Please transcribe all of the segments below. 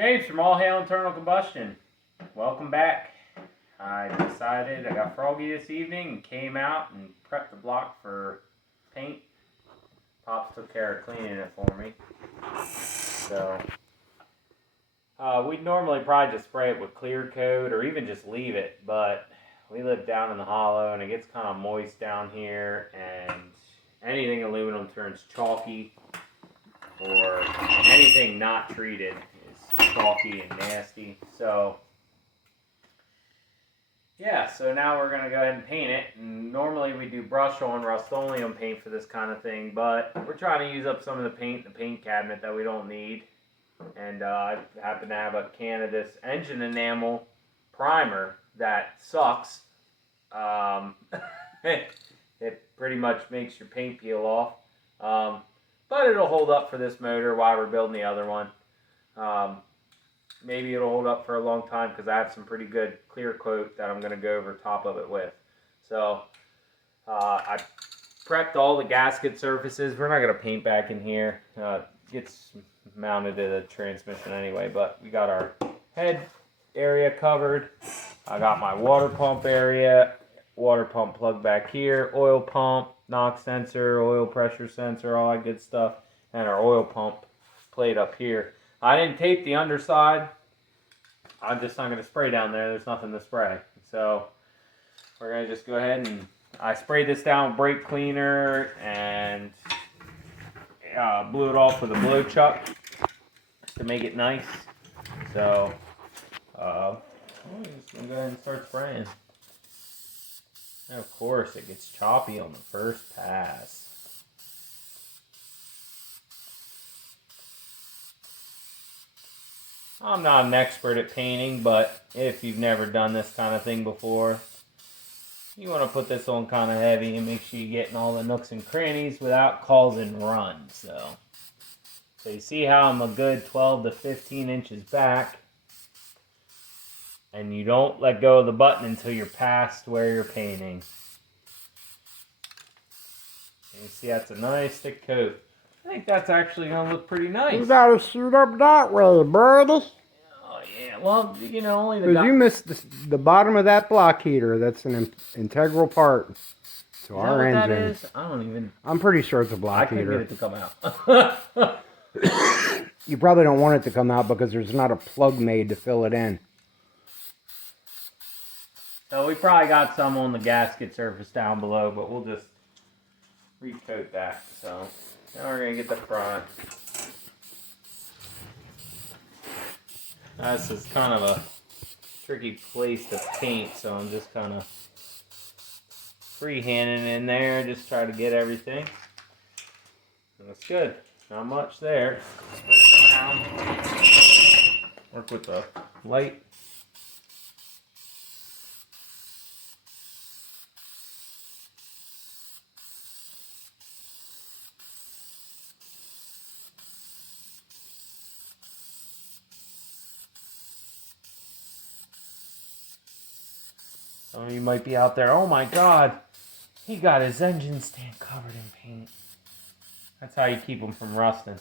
James from All Hail Internal Combustion. Welcome back. I got froggy this evening and came out and prepped the block for paint. Pops took care of cleaning it for me. So, we'd normally probably just spray it with clear coat or even just leave it, but we live down in the hollow and it gets kind of moist down here, and anything aluminum turns chalky, or anything not treated is chalky and nasty. So yeah, so now we're going to go ahead and paint it. And normally we do brush on Rust-Oleum paint for this kind of thing, but we're trying to use up some of the paint in the paint cabinet that we don't need. And I happen to have a can of this engine enamel primer that sucks. It pretty much makes your paint peel off. But it'll hold up for this motor while we're building the other one. Maybe it'll hold up for a long time because I have some pretty good clear coat that I'm going to go over top of it with. So I prepped all the gasket surfaces. We're not going to paint back in here. It gets mounted to the transmission anyway, but we got our head area covered. I got my water pump area, water pump plug back here, oil pump, knock sensor, oil pressure sensor, all that good stuff, and our oil pump plate up here. I didn't tape the underside. I'm just not going to spray down there. There's nothing to spray. So we're going to just go ahead and I sprayed this down with brake cleaner and blew it off with a blow chuck to make it nice. So I'm just going to go ahead and start spraying. And of course, it gets choppy on the first pass. I'm not an expert at painting, but if you've never done this kind of thing before, you want to put this on kind of heavy and make sure you're getting all the nooks and crannies without causing runs. So you see how I'm a good 12 to 15 inches back, and you don't let go of the button until you're past where you're painting. And you see that's a nice thick coat. I think that's actually going to look pretty nice. You gotta shoot up that way, birdie. Oh, yeah. Well, you know, only the Because you missed the bottom of that block heater. That's an integral part to our engine. That is? I don't even... I'm pretty sure it's a block heater. I couldn't get it to come out. You probably don't want it to come out because there's not a plug made to fill it in. So we probably got some on the gasket surface down below, but we'll just recoat that. So now we're going to get the front. This is kind of a tricky place to paint, so I'm just kind of freehanding in there, just try to get everything. And that's good. Not much there. Spin around. Work with the light. Some of you might be out there, oh my God, he got his engine stand covered in paint. That's how you keep them from rusting.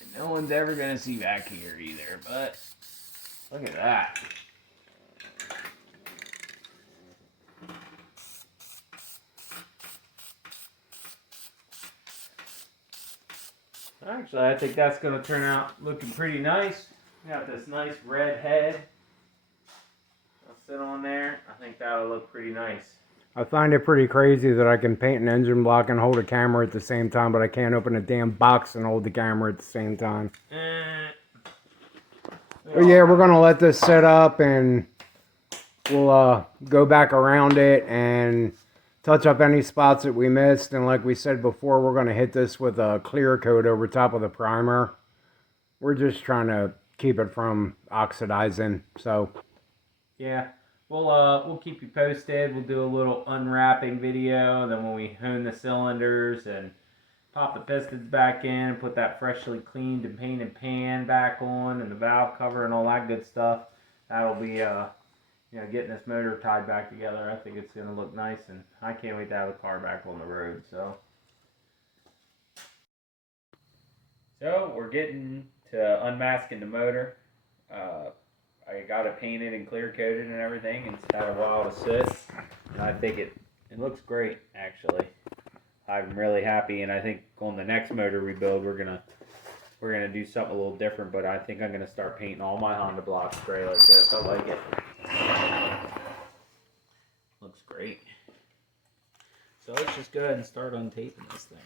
And no one's ever going to see back here either, but look at that. Actually, I think that's going to turn out looking pretty nice. We got this nice red head. I'll sit on there. I think that'll look pretty nice. I find it pretty crazy that I can paint an engine block and hold a camera at the same time, but I can't open a damn box and hold the camera at the same time. But yeah, we're going to let this set up and we'll go back around it and touch up any spots that we missed. And like we said before, we're going to hit this with a clear coat over top of the primer. We're just trying to keep it from oxidizing. So yeah, we'll keep you posted. We'll do a little unwrapping video. Then when we hone the cylinders and pop the pistons back in and put that freshly cleaned and painted pan back on and the valve cover and all that good stuff, that'll be getting this motor tied back together. I think it's going to look nice, and I can't wait to have the car back on the road. So we're getting to unmasking the motor. I got it painted and clear coated and everything, and it's had a while to sit. And I think it looks great, actually. I'm really happy, and I think on the next motor we build, we're gonna do something a little different. But I think I'm gonna start painting all my Honda blocks gray like this. I like it. Looks great. So let's just go ahead and start untaping this thing.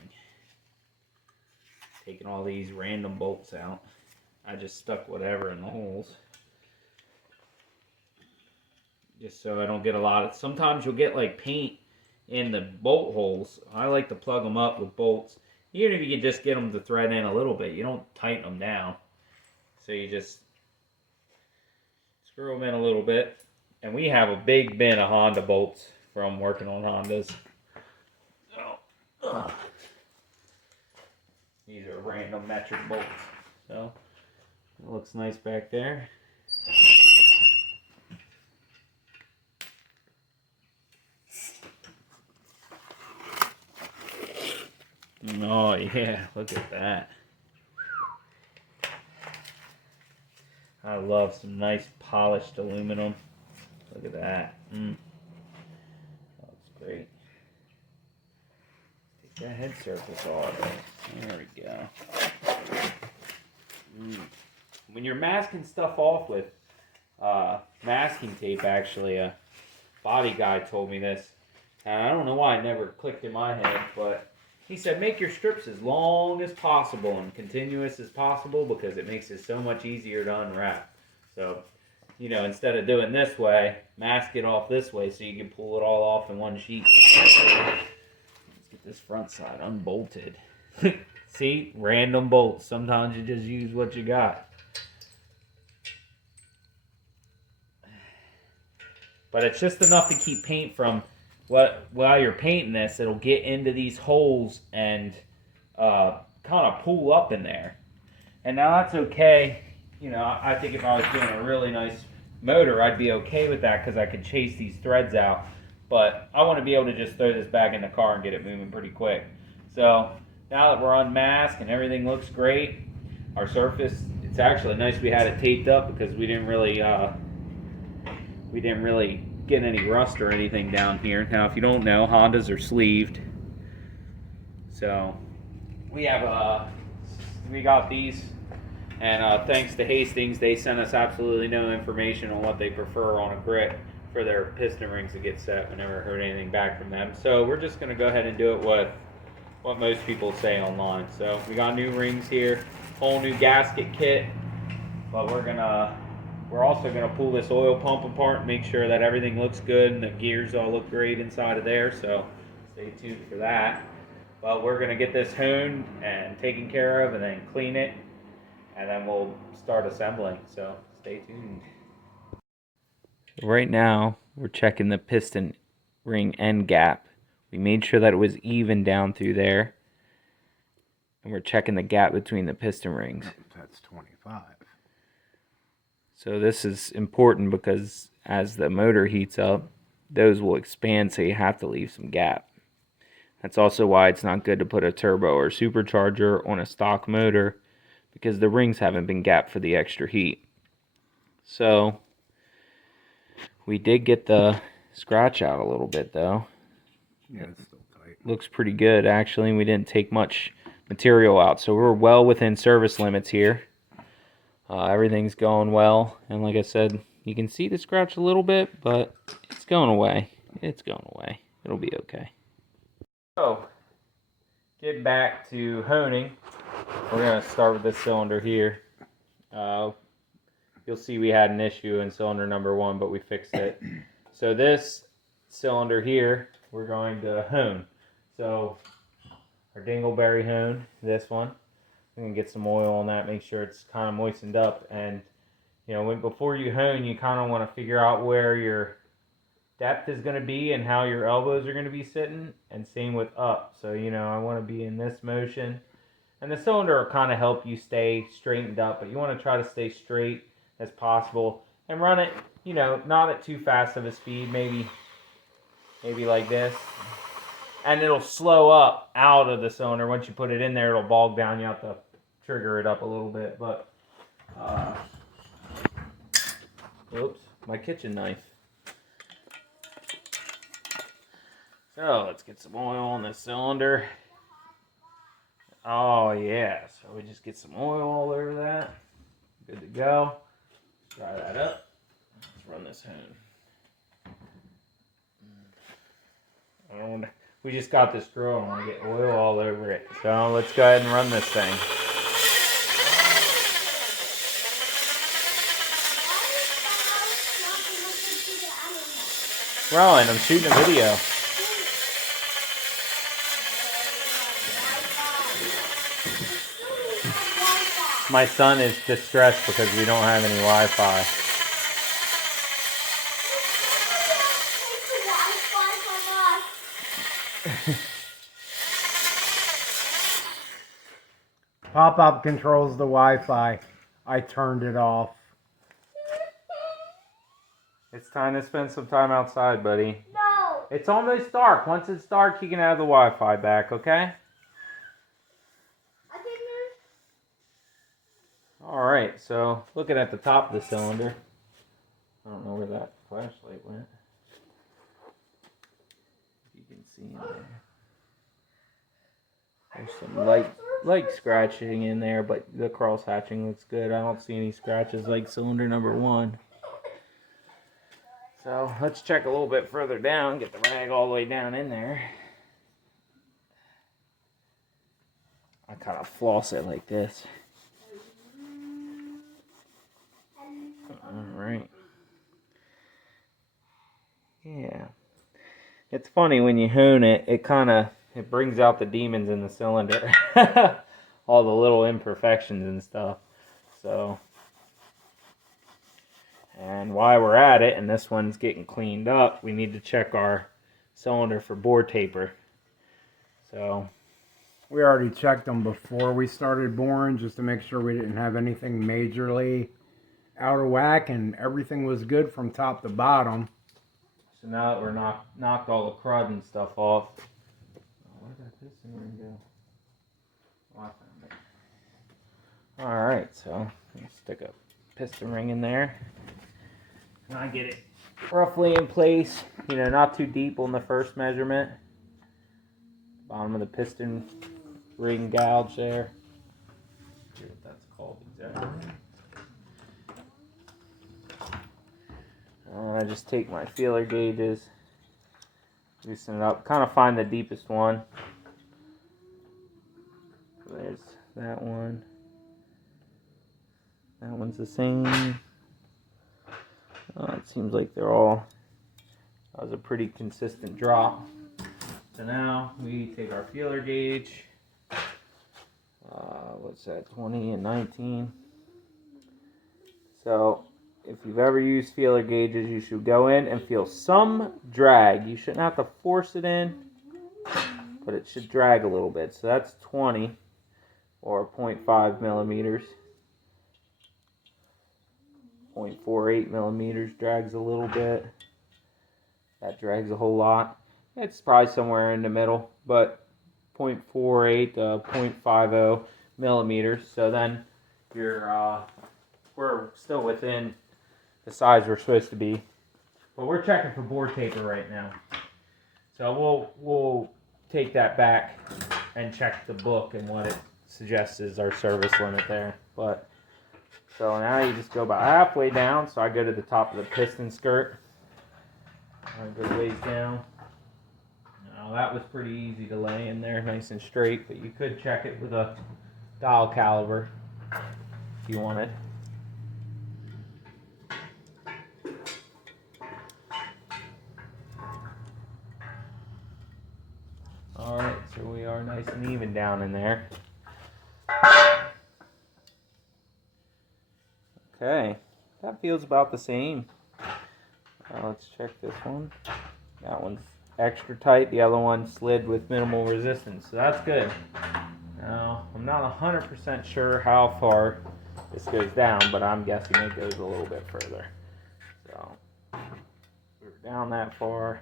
Taking all these random bolts out. I just stuck whatever in the holes, just so I don't get a lot of, sometimes you'll get like paint in the bolt holes. I like to plug them up with bolts. Even if you can just get them to thread in a little bit, you don't tighten them down. So you just screw them in a little bit. And we have a big bin of Honda bolts from working on Hondas. So, these are random metric bolts. So it looks nice back there. Oh yeah, look at that. I love some nice polished aluminum. Look at that. That looks great. Take that head surface off. There we go. When you're masking stuff off with masking tape, actually, a body guy told me this, and I don't know why it never clicked in my head, but he said make your strips as long as possible and continuous as possible because it makes it so much easier to unwrap. So, instead of doing this way, mask it off this way so you can pull it all off in one sheet. Let's get this front side unbolted. See, random bolts. Sometimes you just use what you got. But it's just enough to keep paint from while you're painting this, it'll get into these holes and kind of pull up in there. And now that's okay. I think if I was doing a really nice motor, I'd be okay with that because I could chase these threads out. But I want to be able to just throw this back in the car and get it moving pretty quick. So now that we're unmasked and everything looks great, our surface, it's actually nice we had it taped up because we didn't really get any rust or anything down here. Now, if you don't know, Hondas are sleeved. So we got these, and thanks to Hastings, they sent us absolutely no information on what they prefer on a grit for their piston rings to get set. We never heard anything back from them. So we're just gonna go ahead and do it with what most people say online. So we got new rings here, whole new gasket kit, but we're also going to pull this oil pump apart and make sure that everything looks good and the gears all look great inside of there, so stay tuned for that. But we're going to get this honed and taken care of and then clean it, and then we'll start assembling, so stay tuned. Right now, we're checking the piston ring end gap. We made sure that it was even down through there, and we're checking the gap between the piston rings. That's 25. So this is important because as the motor heats up, those will expand, so you have to leave some gap. That's also why it's not good to put a turbo or supercharger on a stock motor, because the rings haven't been gapped for the extra heat. So we did get the scratch out a little bit though. Yeah, it's still tight. Looks pretty good actually. We didn't take much material out, so we're well within service limits here. Everything's going well, and like I said, you can see the scratch a little bit, but it's going away. It's going away. It'll be okay. So, get back to honing. We're going to start with this cylinder here. You'll see we had an issue in cylinder number 1, but we fixed it. So this cylinder here, we're going to hone. So our dingleberry hone, this one. I'm going to get some oil on that, make sure it's kind of moistened up. And, before you hone, you kind of want to figure out where your depth is going to be and how your elbows are going to be sitting. And same with up. So, I want to be in this motion. And the cylinder will kind of help you stay straightened up, but you want to try to stay straight as possible and run it you know, not at too fast of a speed, maybe like this. And it'll slow up out of the cylinder. Once you put it in there, it'll bog down. You have to trigger it up a little bit, but oops, my kitchen knife. So let's get some oil on this cylinder. Oh yeah, so we just get some oil all over that. Good to go. Dry that up. Let's run this home. We just got this grill. I want to get oil all over it. So let's go ahead and run this thing. Rowan, I'm shooting a video. My son is distressed because we don't have any Wi-Fi. Pop-up controls the Wi-Fi. I turned it off. It's time to spend some time outside, buddy. No. It's almost dark. Once it's dark, you can have the Wi-Fi back, okay? Alright, so looking at the top of the cylinder. I don't know where that flashlight went. You can see in there. There's some light scratching in there, but the cross hatching looks good. I don't see any scratches like cylinder number 1. So let's check a little bit further down, get the rag all the way down in there. I kind of floss it like this. Alright. Yeah. It's funny when you hone it, it brings out the demons in the cylinder. All the little imperfections and stuff. So, and while we're at it, and this one's getting cleaned up, we need to check our cylinder for bore taper. So, we already checked them before we started boring just to make sure we didn't have anything majorly out of whack, and everything was good from top to bottom. So now that we're knocked all the crud and stuff off. Oh, where did that piston ring go? Oh, I found it. Alright, so let's stick a piston ring in there. And I get it roughly in place, you know, not too deep on the first measurement. Bottom of the piston ring gouge there. I forget what that's called exactly. And I just take my feeler gauges, loosen it up, kind of find the deepest one. There's that one. That one's the same. It seems like that was a pretty consistent drop. So now we take our feeler gauge. What's that, 20 and 19. So if you've ever used feeler gauges, you should go in and feel some drag. You shouldn't have to force it in, but it should drag a little bit. So that's 20 or 0.5 millimeters. 0.48 millimeters drags a little bit. That drags a whole lot. It's probably somewhere in the middle, but 0.48 to 0.50 millimeters. So then we're still within the size we're supposed to be, but we're checking for bore taper right now. So we'll take that back and check the book, and what it suggests is our service limit there. But so now you just go about halfway down. So I go to the top of the piston skirt. I go ways down. Now that was pretty easy to lay in there, nice and straight. But you could check it with a dial caliber if you wanted. Alright, so we are nice and even down in there. Okay, that feels about the same. Let's check this one. That one's extra tight, the other one slid with minimal resistance, so that's good. Now, I'm not 100% sure how far this goes down, but I'm guessing it goes a little bit further. So down that far.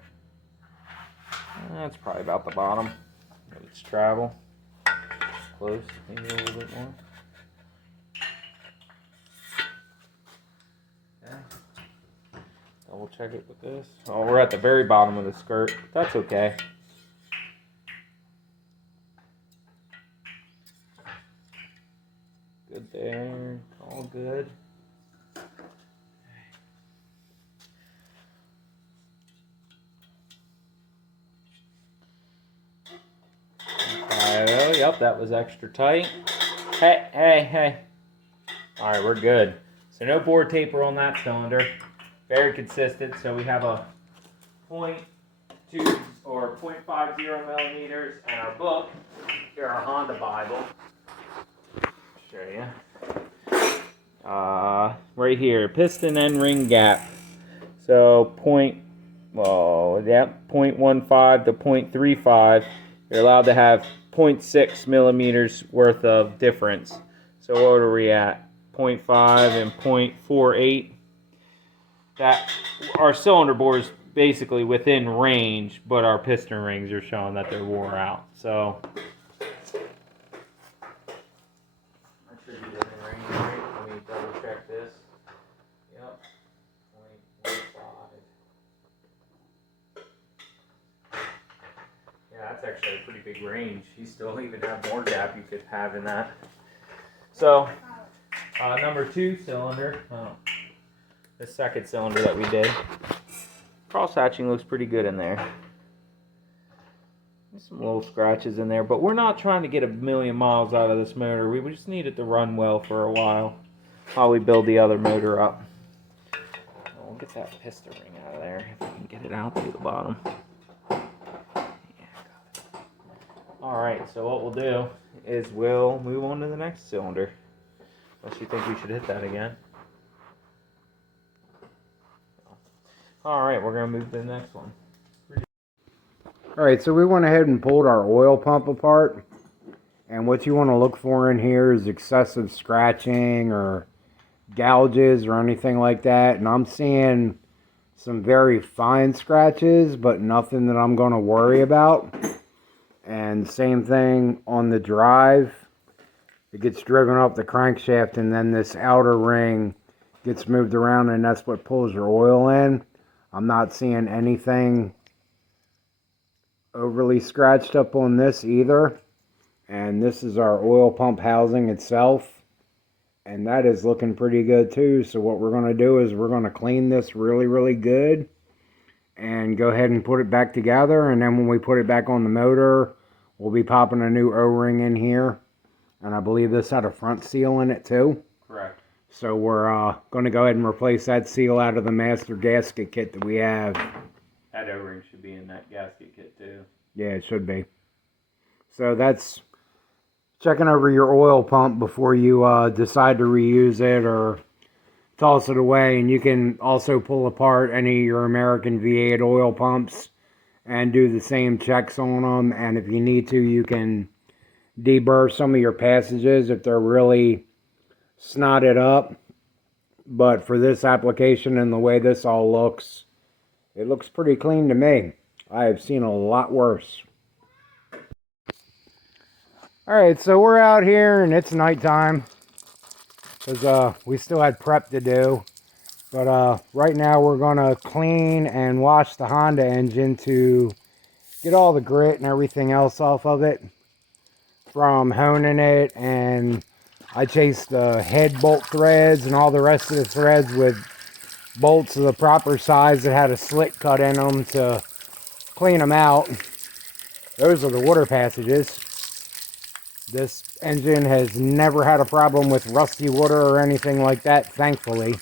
That's probably about the bottom of its travel. Close, maybe a little bit more. Okay. Double check it with this. Oh, we're at the very bottom of the skirt. That's okay. Good there. All good. Oh, yep, that was extra tight. Hey, hey, hey. Alright, we're good. So no bore taper on that cylinder. Very consistent. So we have a 0.2 or 0.50 millimeters, and our book, here, our Honda Bible. Show you. Right here, piston and ring gap. So 0.15 to 0.35. You're allowed to have 0.6 millimeters worth of difference. So what are we at? 0.5 and 0.48. That our cylinder bore is basically within range, but our piston rings are showing that they're wore out. So I should be within range, right? Let me double check this. Yep. 0.15. Yeah, that's actually a pretty big range. You still even have more gap you could have in that. So, number 2 cylinder, the second cylinder that we did, cross hatching looks pretty good in there. There's some little scratches in there, but we're not trying to get a million miles out of this motor. We just need it to run well for a while we build the other motor up. We'll get that piston ring out of there if we can get it out to the bottom. Alright, so what we'll do is we'll move on to the next cylinder. Unless you think we should hit that again. Alright, we're going to move to the next one. Alright, so we went ahead and pulled our oil pump apart. And what you want to look for in here is excessive scratching or gouges or anything like that. And I'm seeing some very fine scratches, but nothing that I'm going to worry about. And same thing on the drive. It gets driven up the crankshaft, and then this outer ring gets moved around, and that's what pulls your oil in. I'm not seeing anything overly scratched up on this either. And this is our oil pump housing itself, and that is looking pretty good too. So what we're going to do is we're going to clean this really good and go ahead and put it back together. And then when we put it back on the motor, we'll be popping a new O-ring in here. And I believe this had a front seal in it too. Correct. So we're going to go ahead and replace that seal out of the master gasket kit that we have. That O-ring should be in that gasket kit too. Yeah, it should be. So that's checking over your oil pump before you decide to reuse it or toss it away. And you can also pull apart any of your American V8 oil pumps and do the same checks on them. And if you need to, you can deburr some of your passages if they're really snotted up. But for this application and the way this all looks, it looks pretty clean to me. I have seen a lot worse. Alright, so we're out here and it's nighttime because we still had prep to do. But right now we're going to clean and wash the Honda engine to get all the grit and everything else off of it from honing it. And I chased the head bolt threads and all the rest of the threads with bolts of the proper size that had a slit cut in them to clean them out. Those are the water passages. This engine has never had a problem with rusty water or anything like that, thankfully.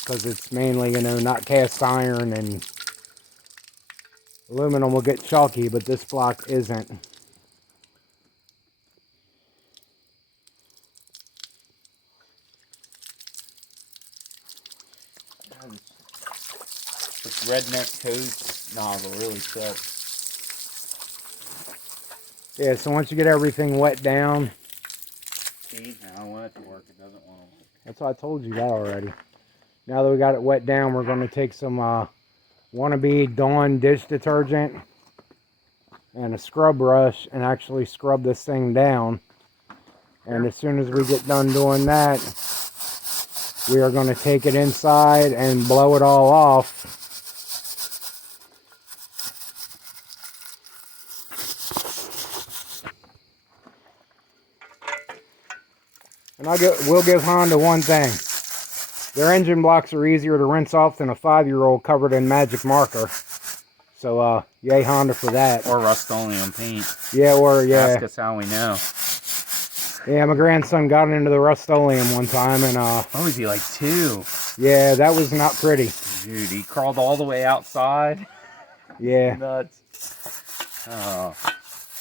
Because it's mainly, not cast iron, and aluminum will get chalky, but this block isn't. This redneck hose nozzle really sucks. Yeah, so once you get everything wet down. See, I don't want it to work. It doesn't want to work. That's why I told you that already. Now that we got it wet down, we're going to take some wannabe Dawn dish detergent and a scrub brush and actually scrub this thing down. And as soon as we get done doing that, we are going to take it inside and blow it all off. And we'll give Honda one thing. Their engine blocks are easier to rinse off than a 5-year-old covered in magic marker. So, yay Honda for that. Or Rust-Oleum paint. Yeah, yeah. That's how we know. Yeah, my grandson got into the Rust-Oleum one time and, What was he, like 2? yeah, that was not pretty. Dude, he crawled all the way outside. Yeah. Nuts. Oh.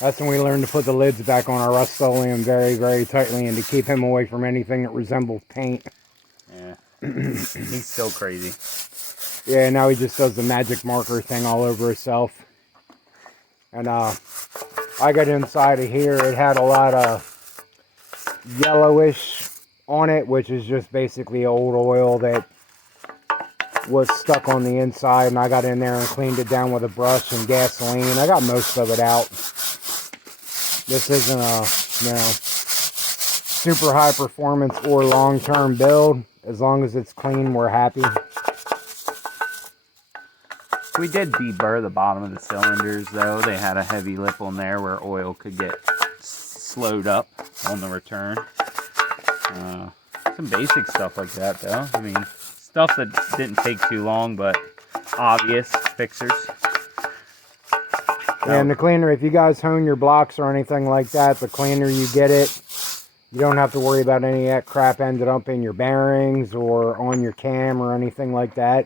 That's when we learned to put the lids back on our Rust-Oleum very, very tightly and to keep him away from anything that resembles paint. Yeah. He's still crazy. Yeah, now he just does the magic marker thing all over himself. And I got inside of here, it had a lot of yellowish on it, which is just basically old oil that was stuck on the inside, and I got in there and cleaned it down with a brush and gasoline. I got most of it out. This isn't a, super high performance or long-term build. As long as it's clean, we're happy. We did deburr the bottom of the cylinders, though. They had a heavy lip on there where oil could get slowed up on the return. Some basic stuff like that, though. I mean, stuff that didn't take too long, but obvious fixers. And the cleaner, if you guys hone your blocks or anything like that, the cleaner you get it, you don't have to worry about any of that crap ended up in your bearings or on your cam or anything like that.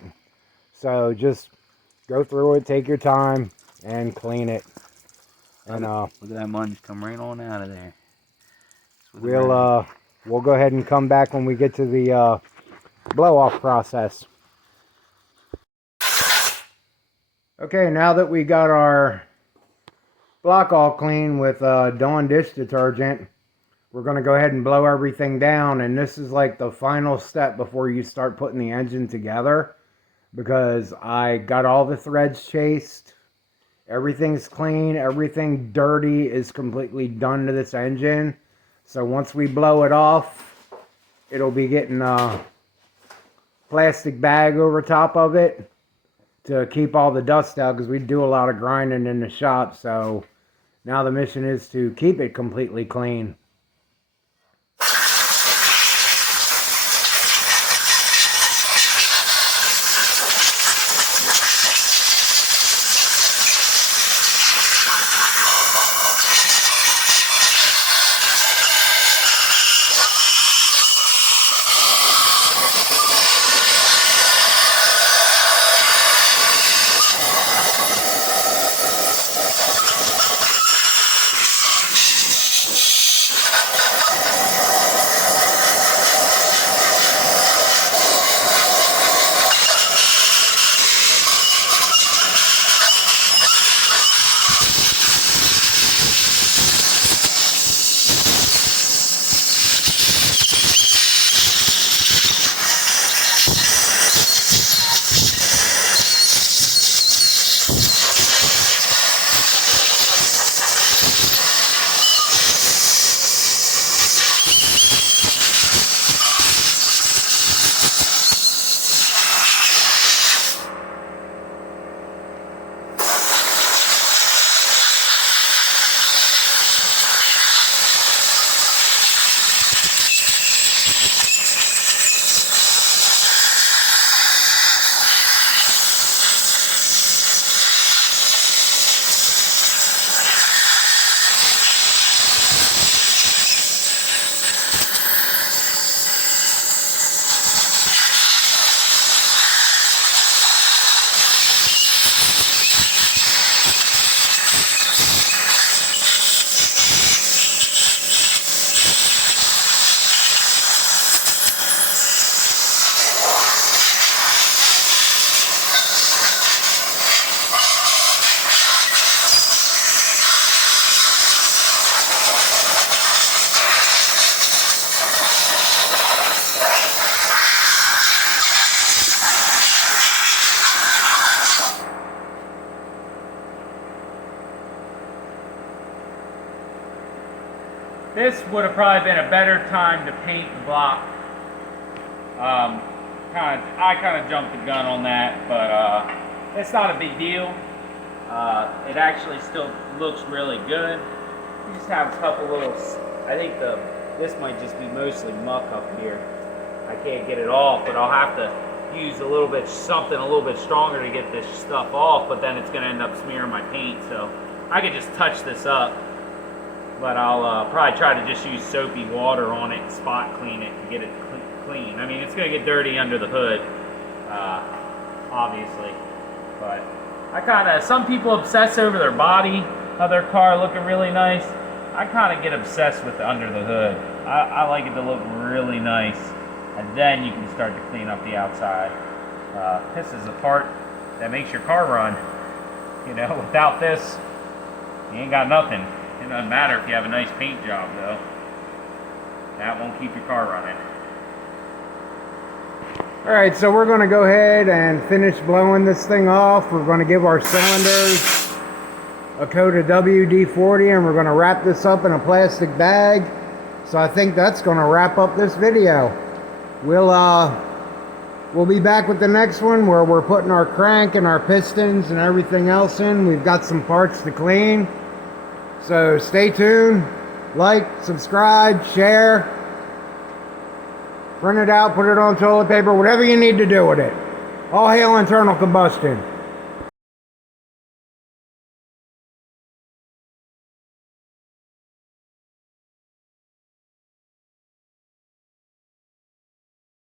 So just go through it, take your time, and clean it. And look at that munch come right on out of there. We'll go ahead and come back when we get to the blow-off process. Okay, now that we got our block all clean with Dawn dish detergent, we're going to go ahead and blow everything down, and this is like the final step before you start putting the engine together, because I got all the threads chased, everything's clean, everything dirty is completely done to this engine. So once we blow it off, it'll be getting a plastic bag over top of it to keep all the dust out, because we do a lot of grinding in the shop. So now the mission is to keep it completely clean. this would have probably been a better time to paint the block. I kind of jumped the gun on that, but it's not a big deal. It actually still looks really good. You just have a couple little, I think this might just be mostly muck up here. I can't get it off, but I'll have to use something a little bit stronger to get this stuff off, but then it's going to end up smearing my paint. So I could just touch this up, but I'll probably try to just use soapy water on it and spot clean it to get it clean. I mean, it's going to get dirty under the hood, obviously, but some people obsess over their body of their car looking really nice. I kind of get obsessed with the under the hood. I like it to look really nice, and then you can start to clean up the outside. This is the part that makes your car run. You know, without this, you ain't got nothing. It doesn't matter if you have a nice paint job, though. That won't keep your car running. Alright, so we're going to go ahead and finish blowing this thing off. We're going to give our cylinders a coat of WD-40, and we're going to wrap this up in a plastic bag. So I think that's going to wrap up this video. We'll be back with the next one where we're putting our crank and our pistons and everything else in. We've got some parts to clean. So stay tuned. Like, subscribe, share. Print it out, put it on toilet paper, whatever you need to do with it. All hail internal combustion.